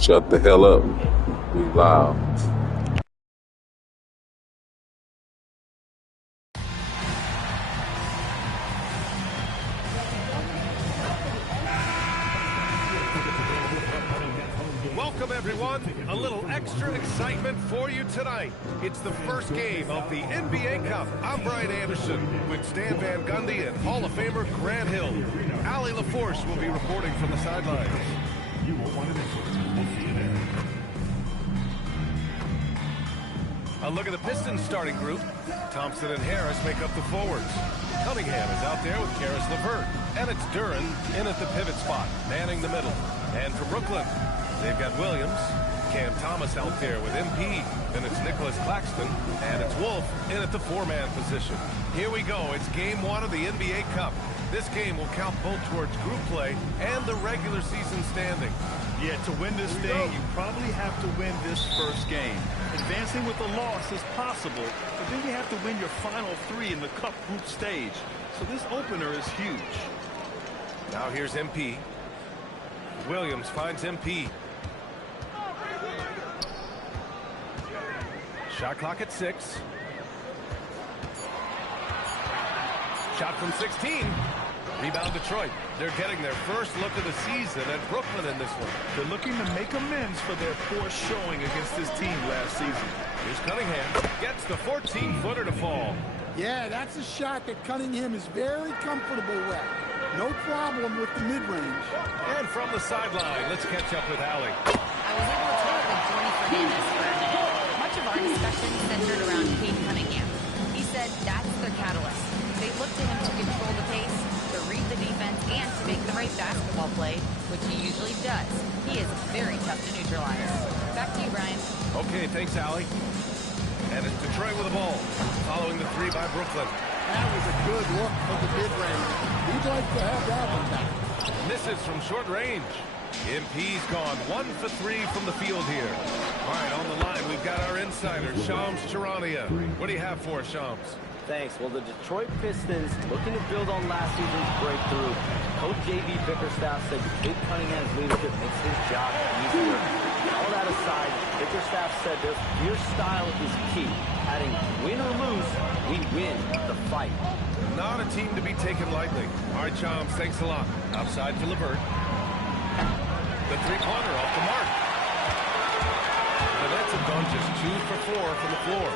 Shut the hell up. We live. Welcome, everyone. A little extra excitement for you tonight. It's the first game of the NBA Cup. I'm Brian Anderson with Stan Van Gundy and Hall of Famer Grant Hill. Allie LaForce will be reporting from the sidelines. You won't want to miss it. We'll see you there. A look at the Pistons starting group. Thompson and Harris make up the forwards. Cunningham is out there with Caris LeVert. And it's Duren in at the pivot spot, manning the middle. And for Brooklyn, they've got Williams, Cam Thomas out there with MP. Then it's Nicholas Claxton, and it's Wolf in at the four-man position. Here we go. It's game one of the NBA Cup. This game will count both towards group play and the regular season standing. Yeah, to win this thing, you probably have to win this first game. Advancing with a loss is possible, but then you have to win your final three in the Cup group stage. So this opener is huge. Now here's MP. Williams finds MP. Shot clock at 6. Shot from 16. Rebound Detroit. They're getting their first look of the season at Brooklyn in this one. They're looking to make amends for their poor showing against this team last season. Here's Cunningham. Gets the 14-footer to fall. Yeah, that's a shot that Cunningham is very comfortable with. No problem with the mid-range. And from the sideline, let's catch up with Allie. I was able to talk with Tony Fernandez for a minute. Much of our discussion centered around Cade Cunningham. He said that's their catalyst. They look to him to control the pace, to read the defense, and to make the right basketball play, which he usually does. He is very tough to neutralize. Back to you, Brian. Okay, thanks, Allie. And it's Detroit with the ball, following the three by Brooklyn. That was a good look for the mid-range. We'd like to have that one back. Misses from short range. MP's gone 1 for 3 from the field here. All right, on the line, we've got our insider, Shams Charania. What do you have for us, Shams? Thanks. Well, the Detroit Pistons looking to build on last season's breakthrough. Coach J.B. Bickerstaff said Cade Cunningham's leadership makes his job easier. All that aside, Bickerstaff said their style is key. Adding win or lose, we win the fight. Not a team to be taken lightly. All right, Shams, thanks a lot. Outside for LeVert. The three-pointer off the mark. The Nets have gone just 2 for 4 from the floor.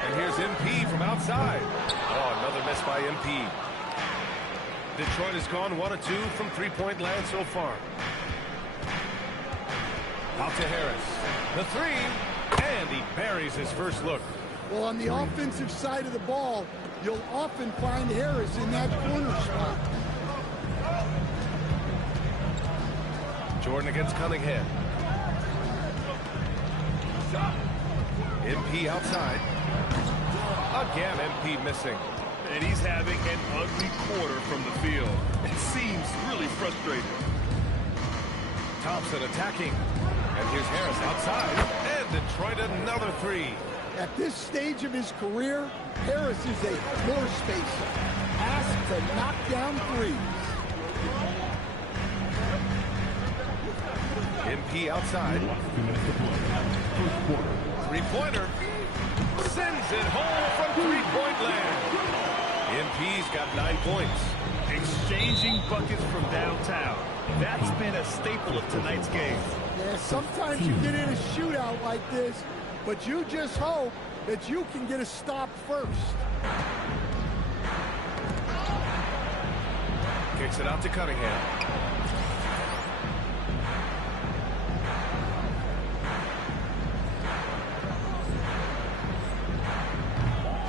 And here's MP from outside. Oh, another miss by MP. Detroit has gone 1 of 2 from three-point land so far. Out to Harris. The three, and he buries his first look. Well, on the offensive side of the ball, you'll often find Harris in that corner spot. Jordan against Cunningham. MP outside. Again, MP missing. And he's having an ugly quarter from the field. It seems really frustrating. Thompson attacking. And here's Harris outside. And Detroit another three. At this stage of his career, Harris is a floor spacer. Asked to knock down threes. MP outside. Three-pointer. Sends it home from three-point land. MP's got 9 points. Exchanging buckets from downtown. That's been a staple of tonight's game. Yeah, sometimes you get in a shootout like this, but you just hope that you can get a stop first. Kicks it out to Cunningham.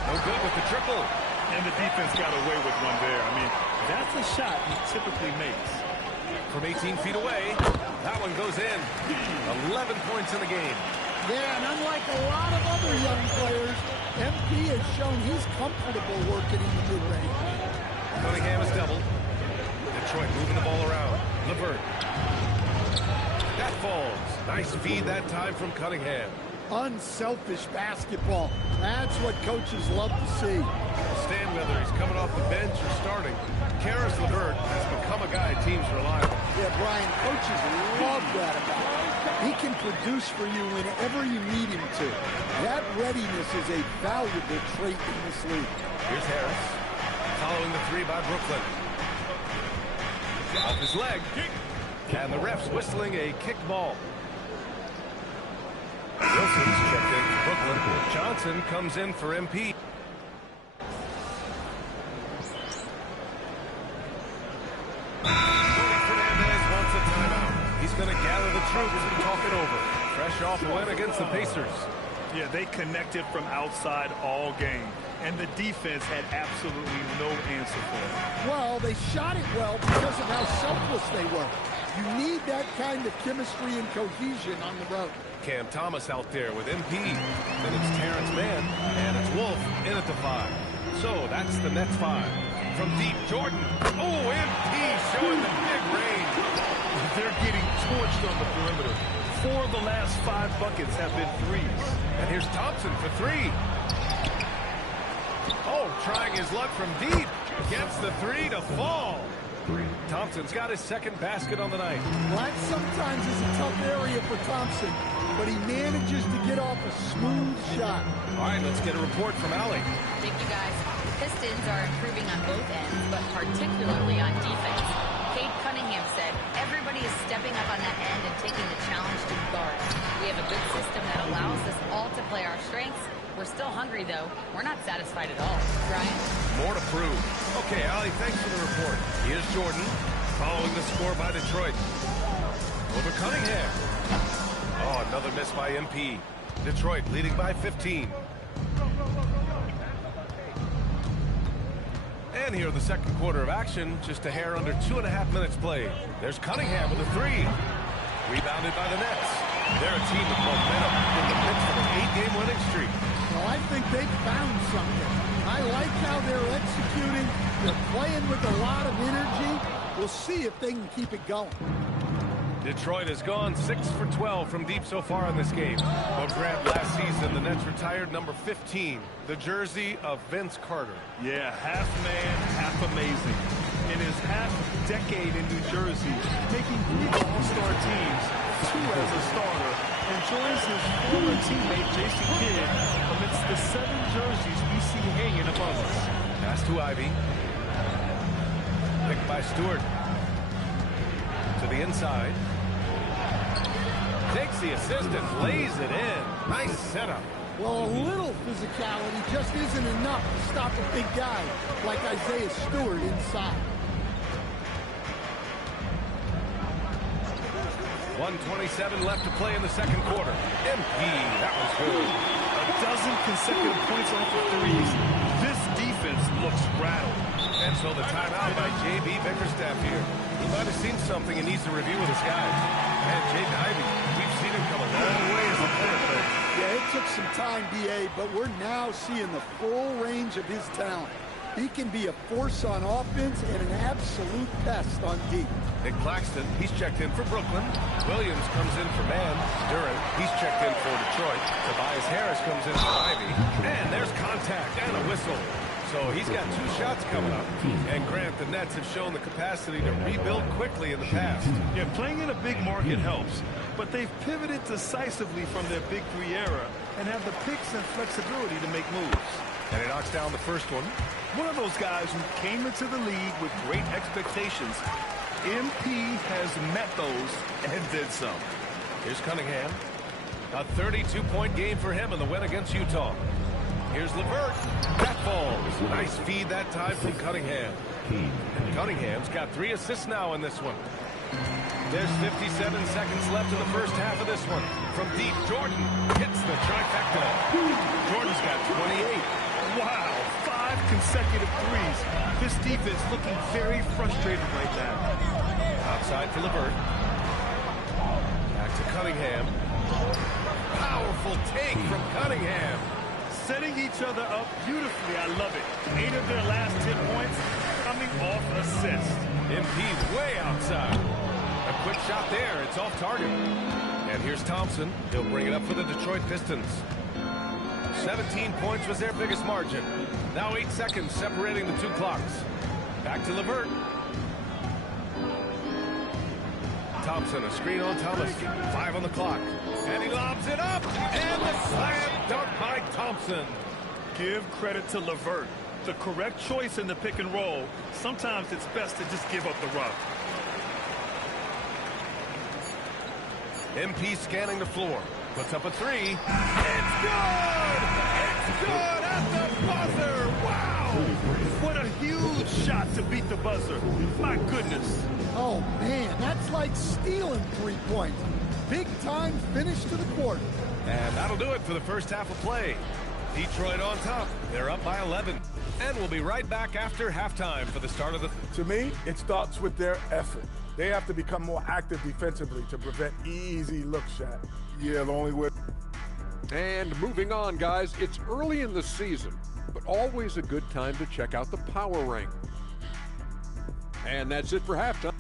No good with the triple. And the defense got away with one there. I mean, that's a shot he typically makes. From 18 feet away, that one goes in. 11 points in the game. Yeah, and unlike a lot of other young players, MP has shown he's comfortable working in the mid-range. Cunningham is doubled. Detroit moving the ball around. LeVert. That falls. Nice feed that time from Cunningham. Unselfish basketball. That's what coaches love to see. Stan, whether he's coming off the bench or starting, Caris LeVert has become a guy teams rely on. Yeah, Brian, coaches love that about him. He can produce for you whenever you need him to. That readiness is a valuable trait in this league. Here's Harris, following the three by Brooklyn. Off his leg, and the ref's whistling a kick ball. Wilson's checked in for Brooklyn. Johnson comes in for MP. Fernandez wants a timeout. He's going to gather the troops and talk it over. Fresh off a win against the Pacers. Yeah, they connected from outside all game, and the defense had absolutely no answer for it. Well, they shot it well because of how selfless they were. You need that kind of chemistry and cohesion on the road. Cam Thomas out there with MP. Then it's Terrence Mann, and it's Wolf in at the 5. So that's the Nets 5. From deep, Jordan. Oh, MP showing the big range. They're getting torched on the perimeter. 4 of the last 5 buckets have been threes. And here's Thompson for 3. Oh, trying his luck from deep. Gets the 3 to fall. Thompson's got his second basket on the night. Well, that sometimes is a tough area for Thompson, but he manages to get off a smooth shot. All right, let's get a report from Allie. Thank you, guys. The Pistons are improving on both ends, but particularly on defense. Cade Cunningham said, everybody is stepping up on that end and taking the challenge to guard. We have a good system that allows us all to play our strengths. We're still hungry, though. We're not satisfied at all. Brian? More to prove. Okay, Allie, thanks for the report. Here's Jordan, following the score by Detroit. Over Cunningham. Oh, another miss by MP. Detroit leading by 15. And here the second quarter of action, just a hair under 2.5 minutes played. There's Cunningham with a 3. Rebounded by the Nets. They're a team with momentum in the midst of an 8-game winning streak. Well, I think they've found something. I like how they're executing. They're playing with a lot of energy. We'll see if they can keep it going. Detroit has gone 6 for 12 from deep so far in this game. But Grant, last season, the Nets retired number 15, the jersey of Vince Carter. Yeah, half man, half amazing. In his half-decade in New Jersey, making 3 All-Star teams, 2 as a starter, and joins his former teammate Jason Kidd amidst the 7 jerseys we see hanging above us. Pass to Ivy. Picked by Stewart. To the inside. Takes the assist and lays it in. Nice setup. Well, a little physicality just isn't enough to stop a big guy like Isaiah Stewart inside. 1:27 left to play in the second quarter. MP, that was good. A dozen consecutive points off of threes. This defense looks rattled. And so the timeout by J.B. Bickerstaff here. He might have seen something and needs to review with his guys. And Jaden Ivey, we've seen him come a long way as a player, Craig. Yeah, it took some time, B.A., but we're now seeing the full range of his talent. He can be a force on offense and an absolute pest on D. Nick Claxton, he's checked in for Brooklyn. Williams comes in for Mann. Duren, he's checked in for Detroit. Tobias Harris comes in for Ivy. And there's contact and a whistle. So he's got 2 shots coming up. And Grant, the Nets have shown the capacity to rebuild quickly in the past. Yeah, playing in a big market helps, but they've pivoted decisively from their Big 3 era and have the picks and flexibility to make moves. And he knocks down the first one. One of those guys who came into the league with great expectations. MP has met those and did some. Here's Cunningham. A 32-point game for him in the win against Utah. Here's LeVert. That falls. Nice feed that time from Cunningham. And Cunningham's got 3 assists now in this one. There's 57 seconds left in the first half of this one. From deep, Jordan hits the trifecta. Jordan's got 28. Wow, 5 consecutive threes. This defense looking very frustrated right now. Outside for LeVert. Back to Cunningham. Powerful take from Cunningham. Setting each other up beautifully. I love it. 8 of their last 10 points coming off assist. MP's way outside. A quick shot there. It's off target. And here's Thompson. He'll bring it up for the Detroit Pistons. 17 points was their biggest margin. Now 8 seconds separating the 2 clocks. Back to LeVert. Thompson, a screen on Thomas. 5 on the clock. And he lobs it up. And the slam dunk by Thompson. Give credit to LeVert. The correct choice in the pick and roll. Sometimes it's best to just give up the rough. MP scanning the floor. Puts up a three. It's good! It's good at the buzzer! Wow! What a huge shot to beat the buzzer. My goodness. Oh, man, that's like stealing 3 points. Big time finish to the quarter. And that'll do it for the first half of play. Detroit on top. They're up by 11. And we'll be right back after halftime for the start of the... To me, it starts with their effort. They have to become more active defensively to prevent easy look shots. Yeah, the only way. And moving on, guys, it's early in the season, but always a good time to check out the Power Rank. And that's it for halftime.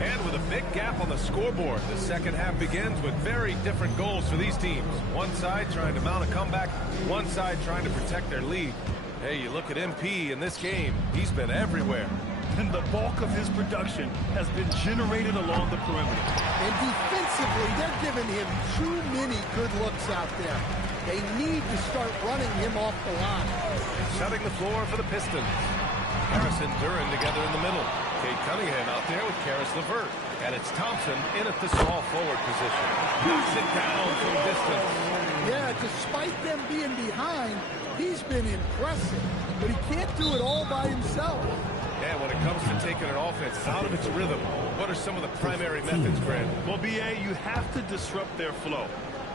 And with a big gap on the scoreboard, the second half begins with very different goals for these teams. One side trying to mount a comeback, one side trying to protect their lead. Hey, you look at MP in this game, he's been everywhere. And the bulk of his production has been generated along the perimeter. And defensively, they're giving him too many good looks out there. They need to start running him off the line. Setting the floor for the Pistons. Harris and Duren together in the middle. Cade Cunningham out there with Caris LeVert. And it's Thompson in at the small forward position. Knocks it down from distance. Yeah, despite them being behind, he's been impressive. But he can't do it all by himself. Yeah, when it comes to taking an offense out of its rhythm, what are some of the primary methods, Grant? Well, BA, you have to disrupt their flow.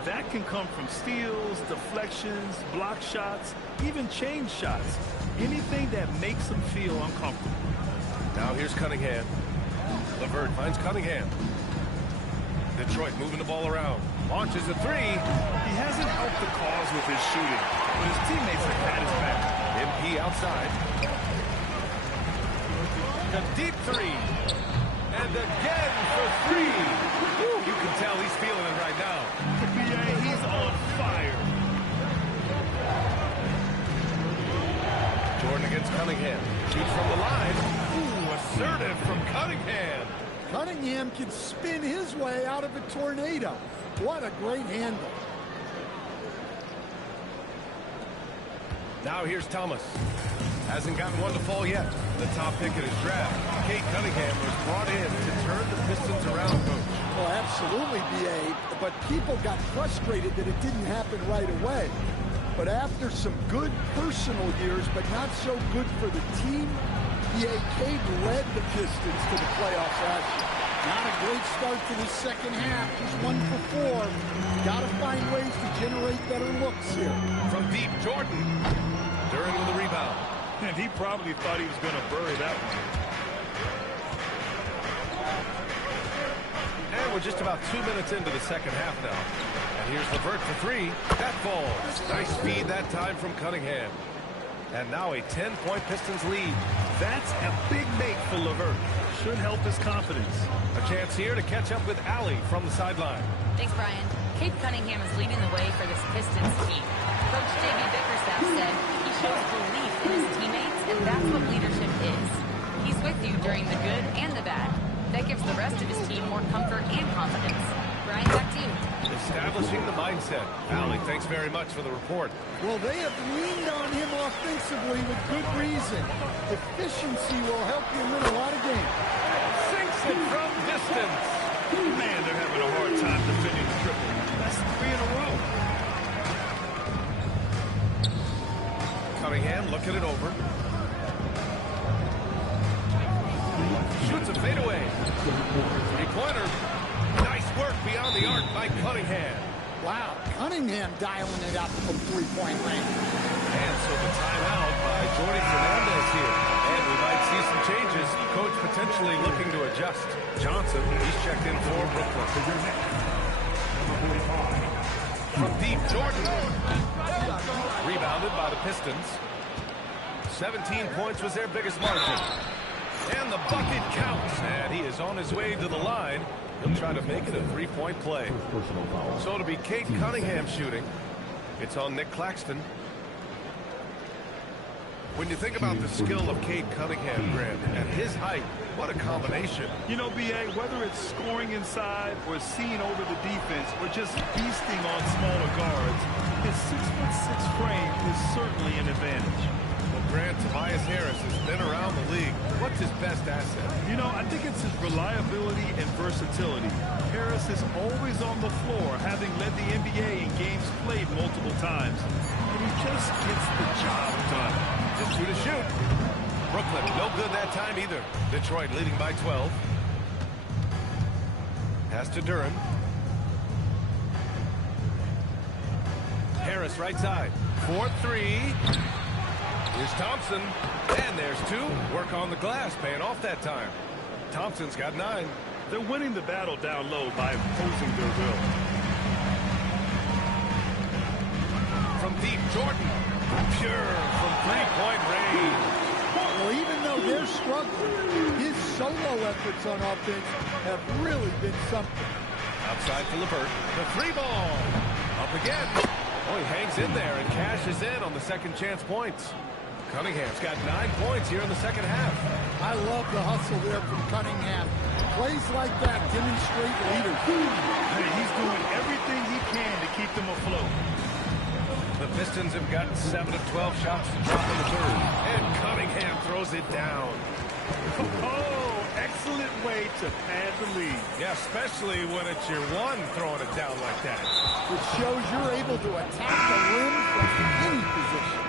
That can come from steals, deflections, block shots, even change shots. Anything that makes them feel uncomfortable. Now here's Cunningham. LeVert finds Cunningham. Detroit moving the ball around. Launches a three. He hasn't helped the cause with his shooting, but his teammates have had his back. MP outside. A deep three. And again for three. Woo, you can tell he's feeling it right now. BA, he's on fire. Jordan against Cunningham. Shoots from the line. Ooh, assertive from Cunningham. Cunningham can spin his way out of a tornado. What a great handle. Now here's Thomas. Hasn't gotten one to fall yet. The top pick in his draft. Cade Cunningham was brought in to turn the Pistons around, Coach. Well, absolutely, B.A., but people got frustrated that it didn't happen right away. But after some good personal years, but not so good for the team, B.A. Cade led the Pistons to the playoffs last year. Not a great start to the second half. Just 1 for 4. Got to find ways to generate better looks here. From deep, Jordan. Duren with the rebound. And he probably thought he was going to bury that one. And we're just about 2 minutes into the second half now. And here's LeVert for three. That falls. Nice speed that time from Cunningham. And now a 10-point Pistons lead. That's a big make for LeVert. Should help his confidence. A chance here to catch up with Allie from the sideline. Thanks, Brian. Cade Cunningham is leading the way for this Pistons team. Coach J.B. Bickerstaff said he shows belief in his teammates, and that's what leadership is. He's with you during the good and the bad. That gives the rest of his team more comfort and confidence. Brian, back to you. Establishing the mindset. Allie, thanks very much for the report. Well, they have leaned on him offensively with good reason. Efficiency will help you win a lot of games. Sinks it from distance. Man, they're having a hard time defending the triple. That's 3 in a row. Cunningham looking it over. Shoots a fadeaway. Three-pointer. Nice work beyond the arc by Cunningham. Wow, Cunningham dialing it up from three-point range. And so the timeout by Jordi Fernandez here. And we might see some changes. Coach potentially looking to adjust. Johnson, he's checked in for Brooklyn. From deep, Jordan. Rebounded by the Pistons. 17 points was their biggest margin. And the bucket counts. And he is on his way to the line. He'll try to make it a three-point play. So it'll be Cade Cunningham shooting. It's on Nick Claxton. When you think about the skill of Cade Cunningham, Grant, at his height, what a combination. You know, B.A., whether it's scoring inside or seeing over the defense or just feasting on smaller guards, his 6'6" frame is certainly an advantage. Well, Grant, Tobias Harris has been around the league. What's his best asset? You know, I think it's his reliability and versatility. Harris is always on the floor, having led the NBA in games played multiple times. And he just gets the job done. Just two to shoot. Brooklyn, no good that time either. Detroit leading by 12. Pass to Duren. Harris right side. 4-3. Here's Thompson. And there's two. Work on the glass, paying off that time. Thompson's got 9. They're winning the battle down low by imposing their will. From deep, Jordan. Pure from three-point range. Well, even though they're struggling, his solo efforts on offense have really been something. Outside for LeVert. The three ball. Up again. Oh, he hangs in there and cashes in on the second chance points. Cunningham's got 9 points here in the second half. I love the hustle there from Cunningham. Plays like that demonstrate leadership. Hey, he's doing everything he can to keep them afloat. The Pistons have gotten 7 of 12 shots to drop in the third. And Cunningham throws it down. Oh, excellent way to pad the lead. Yeah, especially when it's your one throwing it down like that. It shows you're able to attack the rim from any position.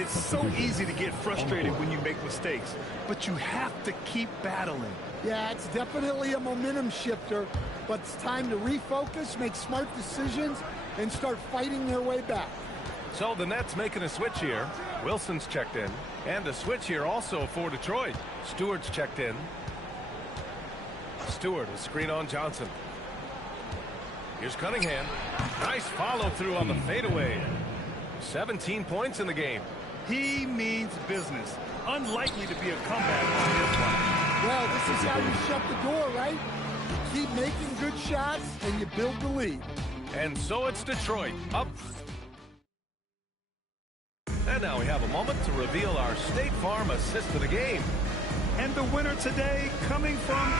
It's so easy to get frustrated when you make mistakes, but you have to keep battling. Yeah, it's definitely a momentum shifter, but it's time to refocus, make smart decisions, and start fighting their way back. So the Nets making a switch here. Wilson's checked in. And a switch here also for Detroit. Stewart's checked in. Stewart will screen on Johnson. Here's Cunningham. Nice follow through on the fadeaway. 17 points in the game. He means business. Unlikely to be a comeback on this one. Well, this is how you shut the door, right? You keep making good shots and you build the lead. And so it's Detroit up. And now we have a moment to reveal our State Farm assist of the game. And the winner today coming from...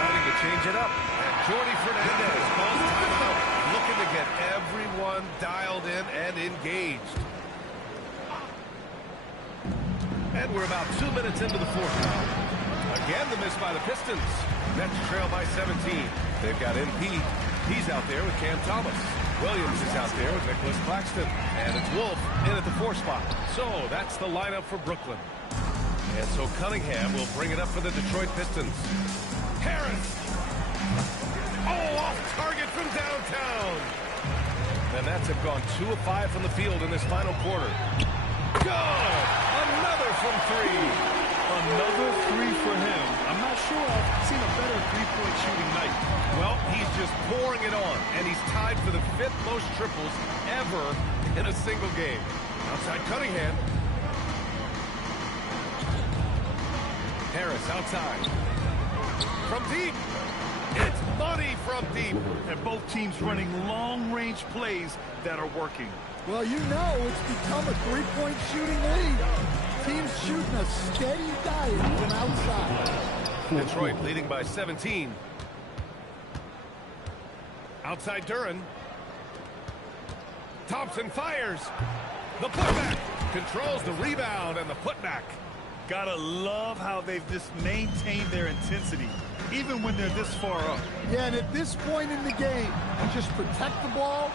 Deciding to change it up. And Jordi Fernandez calls timeout, looking to get everyone dialed in and engaged. And we're about 2 minutes into the fourth round. Again, the miss by the Pistons. Nets trail by 17. They've got MP. He's out there with Cam Thomas. Williams is out there with Nicholas Claxton. And it's Wolf in at the 4 spot. So that's the lineup for Brooklyn. And so Cunningham will bring it up for the Detroit Pistons. Harris. Oh, off target from downtown. The Nets have gone 2 of 5 from the field in this final quarter. Good. Another from 3. Another 3 for him. I'm not sure I've seen a better three-point shooting night. Well, he's just pouring it on, and he's tied for the 5th most triples ever in a single game. Outside Cunningham. Harris outside. From deep. It's money from deep. And both teams running long-range plays that are working. Well, you know it's become a three-point shooting lead. Teams shooting a steady diet from outside. Detroit leading by 17. Outside Duren. Thompson fires. The putback. Controls the rebound and the putback. Gotta love how they've just maintained their intensity, even when they're this far up. Yeah, and at this point in the game, just protect the ball